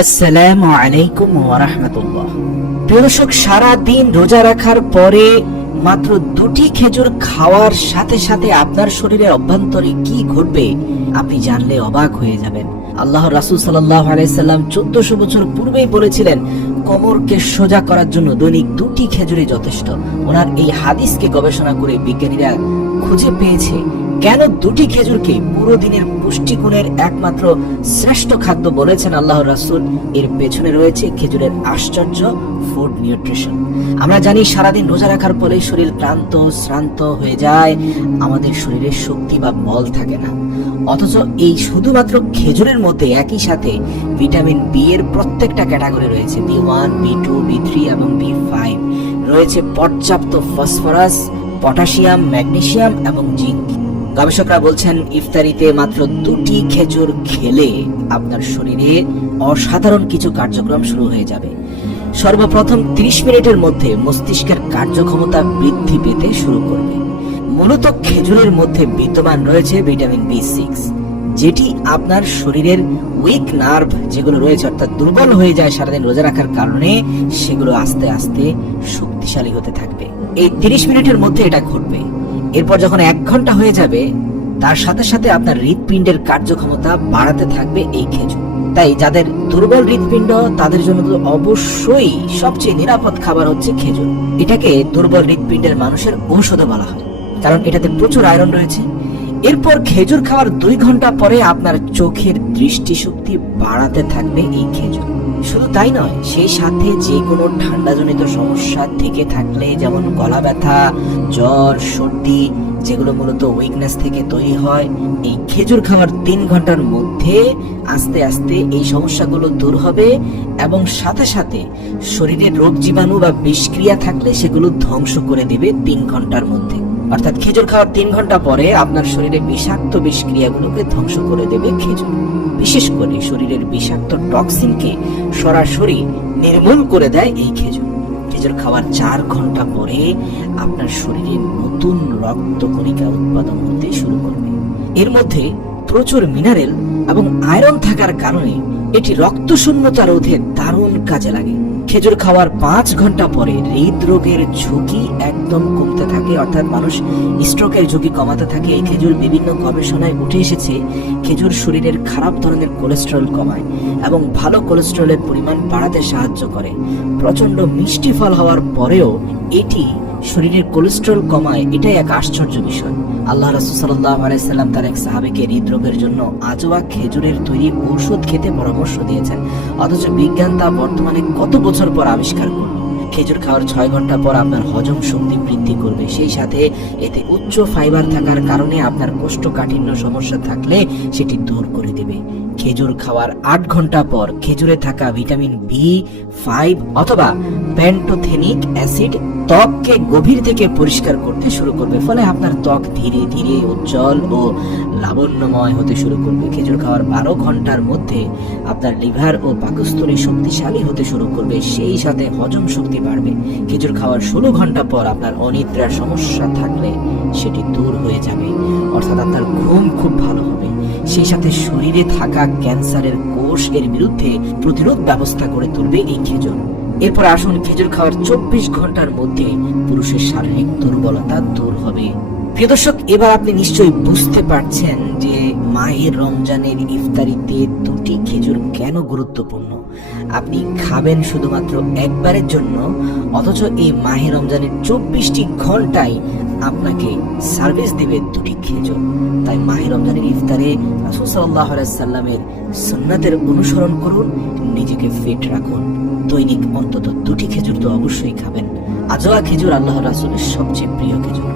আসসালামু আলাইকুম ওয়া রাহমাতুল্লাহ। প্রিয় দর্শক, সারা দিন রোজা রাখার পরে মাত্র দুটি খেজুর খাওয়ার সাথে সাথে আপনার শরীরের অভ্যন্তরে কি ঘটবে আপনি জানলে অবাক হয়ে যাবেন। আল্লাহর রাসূল সাল্লাল্লাহু আলাইহি সাল্লাম 1400 বছর পূর্বেই বলেছিলেন কোমরকে সোজা করার জন্য দৈনিক দুটি খেজুরই যথেষ্ট। ওনার এই হাদিসকে গবেষণা করে বিজ্ঞানীরা খুঁজে পেয়েছে কেন দুটি খেজুরকে পুরো দিনের পুষ্টিগুণের একমাত্র শ্রেষ্ঠ খাদ্য বলেছেন আল্লাহর রাসূল। এর পেছনে রয়েছে খেজুরের আশ্চর্য ফুড নিউট্রিশন। আমরা জানি সারাদিন রোজা রাখার ফলে শরীর ক্লান্ত শ্রান্ত হয়ে যায়, আমাদের শরীরে শক্তি বা বল থাকে না। অথচ এই শুধুমাত্র খেজুরের মধ্যে একই সাথে ভিটামিন বি এর প্রত্যেকটা ক্যাটাগরি রয়েছে, B1, B2, B3 এবং B5। রয়েছে পর্যাপ্ত ফসফরাস, পটাশিয়াম, ম্যাগনেসিয়াম এবং জিঙ্ক। গবেষকরা বলছেন ইফতারিতে মাত্র দুটি খেজুর খেলে আপনার শরীরে অসাধারণ কিছু কার্যক্রম শুরু হয়ে যাবে। সর্বপ্রথম 30 মিনিটের মধ্যে মস্তিষ্কের কার্যক্ষমতা বৃদ্ধি পেতে শুরু করবে। মূলত খেজুরের মধ্যে বিদ্যমান রয়েছে ভিটামিন B6, যেটি আপনার শরীরের উইক নার্ভ যেগুলো রয়েছে অর্থাৎ দুর্বল হয়ে যায় সারাদিন রোজা রাখার কারণে, সেগুলো আস্তে আস্তে শক্তিশালী হতে থাকবে। এই 30 মিনিটের মধ্যে এটা ঘটবে। এরপর যখন 1 ঘন্টা হয়ে যাবে, তার সাথে সাথে আপনার হৃদপিণ্ডের কার্যক্ষমতা বাড়াতে থাকবে এই খেজুর। তাই যাদের দুর্বল হৃদপিণ্ড তাদের জন্য তো অবশ্যই সবচেয়ে নিরাপদ খাবার হচ্ছে খেজুর। এটাকে দুর্বল হৃদপিণ্ডের মানুষের ঔষধও বলা হয়, কারণ এটাতে প্রচুর আয়রন রয়েছে। এরপর খেজুর খাওয়ার 2 ঘন্টা পরে আপনার চোখের দৃষ্টিশক্তি বাড়াতে থাকবে এই খেজুর। শুধু তাই নয়, সেই সাথে যে কোনো ঠান্ডাজনিত সমস্যা থেকে থাকলে, যেমন গলা ব্যথা, জ্বর, সর্দি, যেগুলো মূলত উইকনেস থেকে তৈরি হয়, এই খেজুর খাওয়ার 3 ঘন্টার মধ্যে আস্তে আস্তে এই সমস্যাগুলো দূর হবে এবং সাথে সাথে শরীরের রোগ জীবাণু বা বিষক্রিয়া থাকলে সেগুলো ধ্বংস করে দেবে 3 ঘন্টার মধ্যে। অর্থাৎ খেজুর খাওয়ার 3 ঘন্টা পরে আপনার শরীরে বিষাক্ত বিষক্রিয়াগুলোকে ধ্বংস করে দেবে খেজুর। বিশেষ করে শরীরের বিষাক্ত টক্সিনকে সরাসরি নির্মূল করে দেয় এই খেজুর। খেজুর খাওয়ার 4 ঘন্টা পরে আপনার শরীরে নতুন রক্তকণিকা উৎপাদন হতে শুরু করবে। এর মধ্যে প্রচুর মিনারেল এবং আয়রন থাকার কারণে এটি রক্ত শূন্যতা রোধে দারুণ কাজে লাগে। খেজুর খাওয়ার 5 ঘন্টা পরে হৃদরোগের ঝুঁকি একদম কমতে থাকে, অর্থাৎ মানুষ স্ট্রোকের ঝুঁকি কমাতে থাকে। এই খেজুর বিভিন্ন গবেষণায় উঠে এসেছে খেজুর শরীরের খারাপ ধরনের কোলেস্টেরল কমায় এবং ভালো কোলেস্টেরলের পরিমাণ বাড়াতে সাহায্য করে। প্রচন্ড মিষ্টি ফল হওয়ার পরেও এটি শরীরের কোলেস্টেরল কমায়, এটাই এক আশ্চর্য বিষয়। আল্লাহ রাসূল সাল্লাল্লাহু আলাইহি সাল্লাম তার এক সাহাবীকে হৃদরোগের জন্য আজওয়া খেজুরের তৈরি ঔষধ খেতে পরামর্শ দিয়েছেন, অথচ বিজ্ঞান তা বর্তমানে কত বছর পর আবিষ্কার করল। খেজুর খাওয়ার 6 ঘন্টা পর আপনার হজম শক্তি বৃদ্ধি করবে, সেই সাথে এতে উচ্চ ফাইবার থাকার কারণে আপনার কোষ্ঠকাঠিন্য সমস্যা থাকলে সেটি দূর করে দেবে। খেজুর খাওয়ার 8 ঘন্টা পর খেজুরে থাকা ভিটামিন B5 অথবা প্যান্টোথেনিক অ্যাসিড ত্বককে গভীর থেকে পরিষ্কার করতে শুরু করবে, ফলে আপনার ত্বক ধীরে ধীরে উজ্জ্বল ও লাবণ্যময় হতে শুরু করবে। খেজুর খাওয়ার 12 ঘন্টার মধ্যে আপনার লিভার ও পাকস্থলী শক্তিশালী হতে শুরু করবে, সেই সাথে হজম শক্তি বাড়বে। খেজুর খাওয়ার 16 ঘন্টা পর আপনার অনিদ্রার সমস্যা থাকলে সেটি দূর হয়ে যাবে, অর্থাৎ আপনার ঘুম খুব ভালো হবে। সেই সাথে শরীরে থাকা ক্যান্সারের কোষ এর বিরুদ্ধে প্রতিরোধ ব্যবস্থা করে তুলবে এই খেজুর। এরপর আসুন, খেজুর খাওয়ার 24 ঘন্টার মধ্যে পুরুষের শারীরিক দুর্বলতা দূর হবে। প্রিয় দর্শক, এবার আপনি নিশ্চয়ই বুঝতে পারছেন যে মাহে রমজানের ইফতারিতে দুটি খেজুর কেন গুরুত্বপূর্ণ। আপনি খাবেন শুধুমাত্র একবারের জন্য, অথচ এই মাহে রমজানের 24টি ঘন্টায় আপনাকে সার্ভিস দিবে দুটি খেজুর। তাই মাহে রমজানের ইফতারে রাসূল সাল্লাল্লাহু আলাইহি সাল্লামের সুন্নাতের অনুসরণ করুন, নিজেকে ফিট রাখুন। দৈনিক অন্তত দুটি খেজুর তো অবশ্যই খাবেন। আজওয়া খেজুর আল্লাহর রাসূলের সবচেয়ে প্রিয় খেজুর।